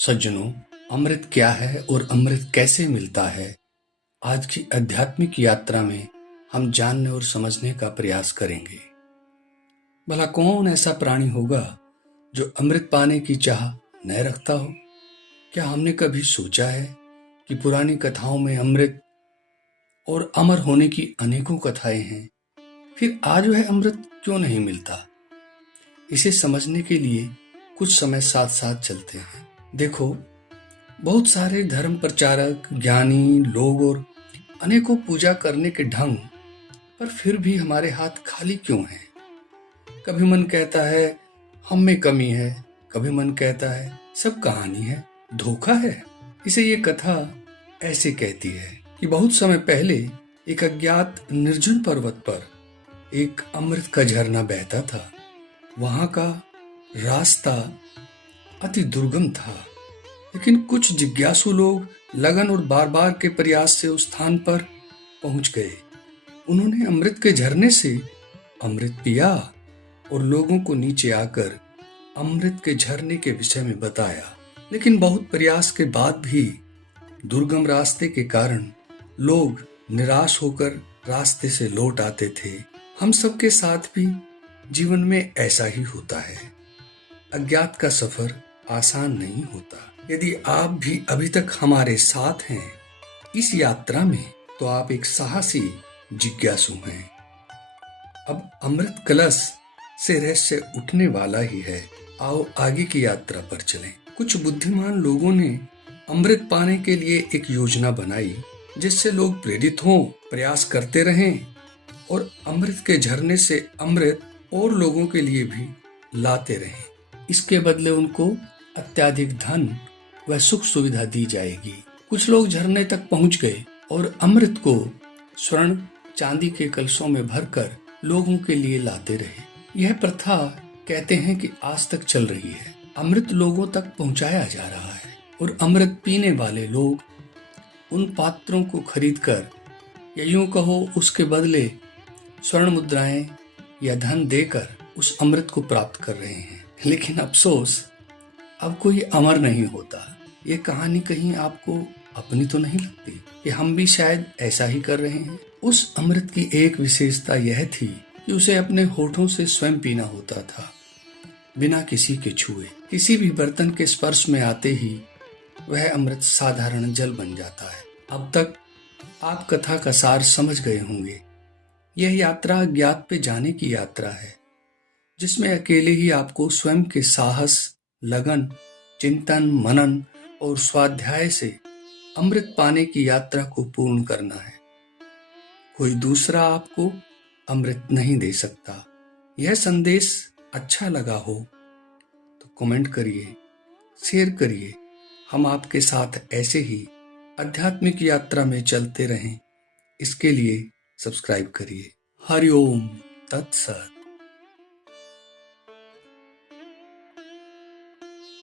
सज्जनों, अमृत क्या है और अमृत कैसे मिलता है, आज की आध्यात्मिक यात्रा में हम जानने और समझने का प्रयास करेंगे। भला कौन ऐसा प्राणी होगा जो अमृत पाने की चाह न रखता हो? क्या हमने कभी सोचा है कि पुरानी कथाओं में अमृत और अमर होने की अनेकों कथाएं हैं, फिर आज वह अमृत क्यों नहीं मिलता? इसे समझने के लिए कुछ समय साथ साथ चलते हैं। देखो, बहुत सारे धर्म प्रचारक, ज्ञानी लोग और अनेकों पूजा करने के ढंग, पर फिर भी हमारे हाथ खाली क्यों हैं? कभी मन कहता है हम में कमी है, कभी मन कहता है सब कहानी है, धोखा है। इसे ये कथा ऐसे कहती है कि बहुत समय पहले एक अज्ञात निर्जन पर्वत पर एक अमृत का झरना बहता था। वहां का रास्ता अति दुर्गम था, लेकिन कुछ जिज्ञासु लोग लगन और बार बार के प्रयास से उस स्थान पर पहुंच गए। उन्होंने अमृत के झरने से अमृत पिया और लोगों को नीचे आकर अमृत के झरने के विषय में बताया। लेकिन बहुत प्रयास के बाद भी दुर्गम रास्ते के कारण लोग निराश होकर रास्ते से लौट आते थे। हम सबके साथ भी जीवन में ऐसा ही होता है। अज्ञात का सफर आसान नहीं होता। यदि आप भी अभी तक हमारे साथ हैं इस यात्रा में, तो आप एक साहसी जिज्ञासु हैं। अब अमृत कलश से रहस्य उठने वाला ही है। आओ आगे की यात्रा पर चलें। कुछ बुद्धिमान लोगों ने अमृत पाने के लिए एक योजना बनाई, जिससे लोग प्रेरित हों, प्रयास करते रहें और अमृत के झरने से अमृत और लोगों के लिए भी लाते रहें। इसके बदले उनको अत्याधिक धन व सुख सुविधा दी जाएगी। कुछ लोग झरने तक पहुंच गए और अमृत को स्वर्ण चांदी के कलशों में भरकर लोगों के लिए लाते रहे। यह प्रथा कहते हैं कि आज तक चल रही है। अमृत लोगों तक पहुंचाया जा रहा है और अमृत पीने वाले लोग उन पात्रों को खरीदकर, या यूं कहो उसके बदले स्वर्ण मुद्राएं या धन देकर उस अमृत को प्राप्त कर रहे हैं। लेकिन अफसोस, अब कोई अमर नहीं होता। ये कहानी कहीं आपको अपनी तो नहीं लगती कि हम भी शायद ऐसा ही कर रहे हैं? उस अमृत की एक विशेषता यह थी कि उसे अपने होठों से स्वयं पीना होता था, बिना किसी के छुए। किसी भी बर्तन के स्पर्श में आते ही वह अमृत साधारण जल बन जाता है। अब तक आप कथा का सार समझ गए होंगे। यह यात्रा ज्ञात पे जाने की यात्रा है, जिसमें अकेले ही आपको स्वयं के साहस, लगन, चिंतन, मनन और स्वाध्याय से अमृत पाने की यात्रा को पूर्ण करना है। कोई दूसरा आपको अमृत नहीं दे सकता। यह संदेश अच्छा लगा हो तो कमेंट करिए, शेयर करिए। हम आपके साथ ऐसे ही आध्यात्मिक यात्रा में चलते रहें। इसके लिए सब्सक्राइब करिए। हरि ओम तत्सत।